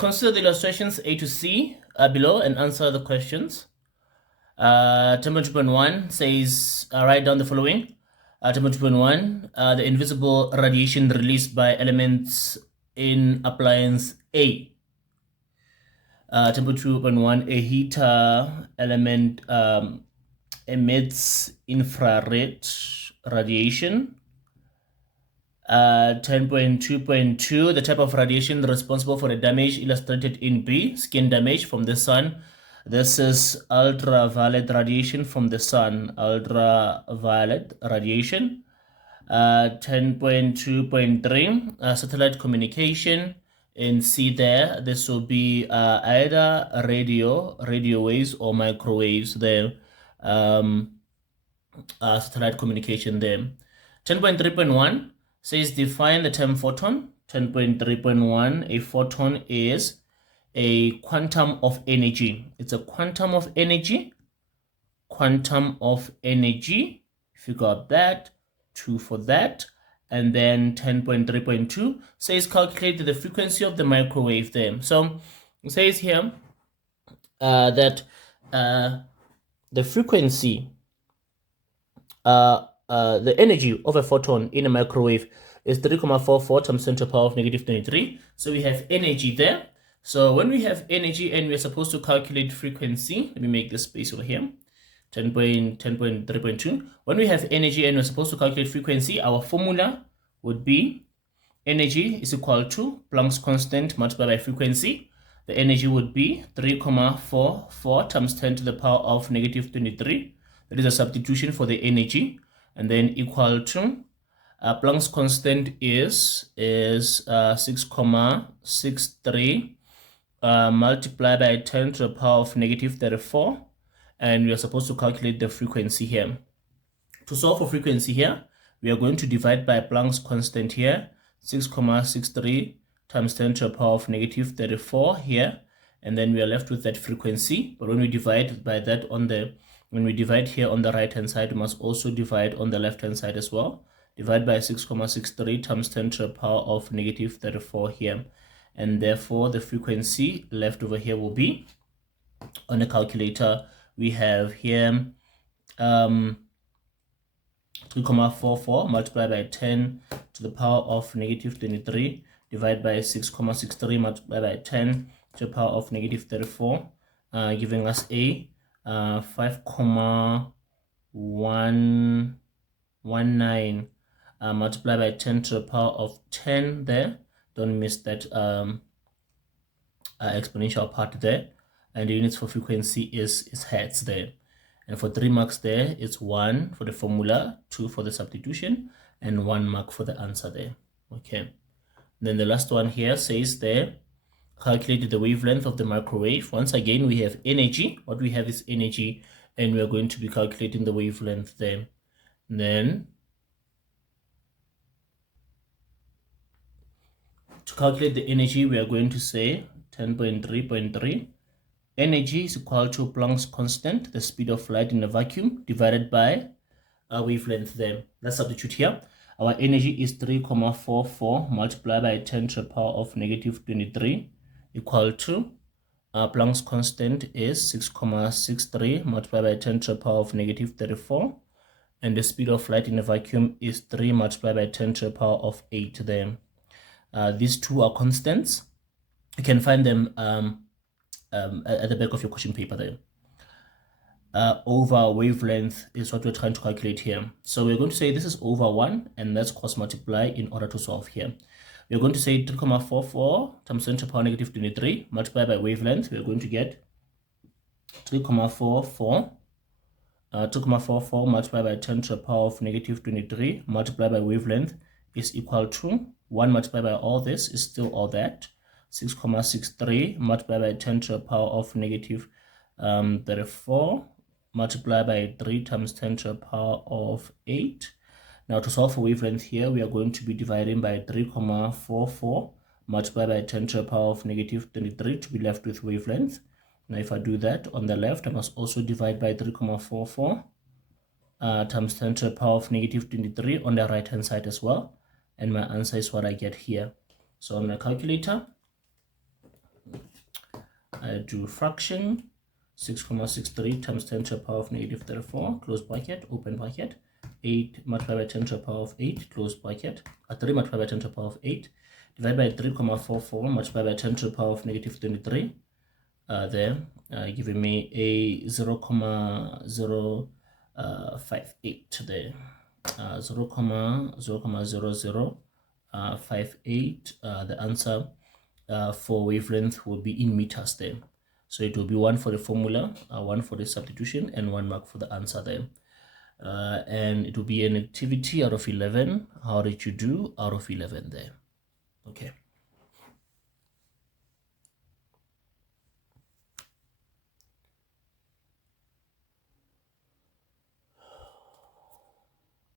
consider the illustrations A to C below and answer the questions. Table 2.1 says, write down the following. Table 2.1, the invisible radiation released by elements in appliance A. Table 2.1, a heater element emits infrared radiation. 10.2.2, the type of radiation responsible for the damage illustrated in B, skin damage from the sun. This is ultraviolet radiation from the sun, ultraviolet radiation. 10.2.3, satellite communication. In C there, this will be either radio waves or microwaves there. Satellite communication there. 10.3.1 says define the term photon. 10.3.1, a photon is a quantum of energy. It's a quantum of energy. Quantum of energy. If you got that, 2 for that. And then 10.3.2 says calculate the frequency of the microwave there. So it says here that the frequency, the energy of a photon in a microwave is 3.44 times 10 to the power of negative 23. So we have energy there. So when we have energy and we're supposed to calculate frequency, let me make this space over here. 10.3.2. When we have energy and we're supposed to calculate frequency, our formula would be energy is equal to Planck's constant multiplied by frequency. The energy would be 3.44 times 10 to the power of negative 23. That is a substitution for the energy. And then equal to Planck's constant is 6.63 multiplied by 10 to the power of negative 34. And we are supposed to calculate the frequency here. To solve for frequency here, we are going to divide by Planck's constant here, 6.63 times 10 to the power of negative 34 here, and then we are left with that frequency. But when we divide by that when we divide here on the right hand side, we must also divide on the left hand side as well. Divide by 6.63 times 10 to the power of negative 34 here, and therefore the frequency left over here will be, on the calculator, we have here 3.44 multiplied by 10 to the power of negative 23 divided by 6.63 multiplied by 10 to the power of negative 34, giving us a 5.119 multiplied by 10 to the power of 10 there. Don't miss that exponential part there. And the units for frequency is hertz there. And for 3 marks there, it's 1 for the formula, 2 for the substitution, and 1 mark for the answer there. Okay. Then the last one here says there, calculate the wavelength of the microwave. Once again, we have energy. What we have is energy, and we are going to be calculating the wavelength there. Then, to calculate the energy, we are going to say 10.3.3. Energy is equal to Planck's constant, the speed of light in a vacuum, divided by a wavelength there. Let's substitute here. Our energy is 3.44 multiplied by 10 to the power of negative 23 equal to Planck's constant is 6.63 multiplied by 10 to the power of negative 34. And the speed of light in a vacuum is 3 multiplied by 10 to the power of 8 there. These two are constants. You can find them at the back of your question paper there. Over wavelength is what we're trying to calculate here. So we're going to say this is over 1, and let's cross multiply in order to solve here. We're going to say 3.44 times 10 to the power negative 23 multiplied by wavelength. We're going to get 3.44 multiplied by 10 to the power of negative 23 multiplied by wavelength is equal to 1 multiplied by all this is still all that. 6.63 multiplied by 10 to the power of negative 34 multiplied by 3 times 10 to the power of 8. Now to solve for wavelength here, we are going to be dividing by 3.44 multiplied by 10 to the power of negative 23 to be left with wavelength. Now if I do that on the left, I must also divide by 3.44 times 10 to the power of negative 23 on the right hand side as well. And my answer is what I get here. So on my calculator, I do fraction 6,63 times 10 to the power of negative 34, close bracket, open bracket, 8 multiplied by 10 to the power of 8, close bracket, 3 multiplied by 10 to the power of 8, divided by 3,44 multiplied by 10 to the power of negative 23, there, giving me a 0,058 there, 0,00058. The answer for wavelength will be in meters there. So it will be 1 for the formula, 1 for the substitution, and 1 mark for the answer there. And it will be an activity out of 11. How did you do out of 11 there? Okay.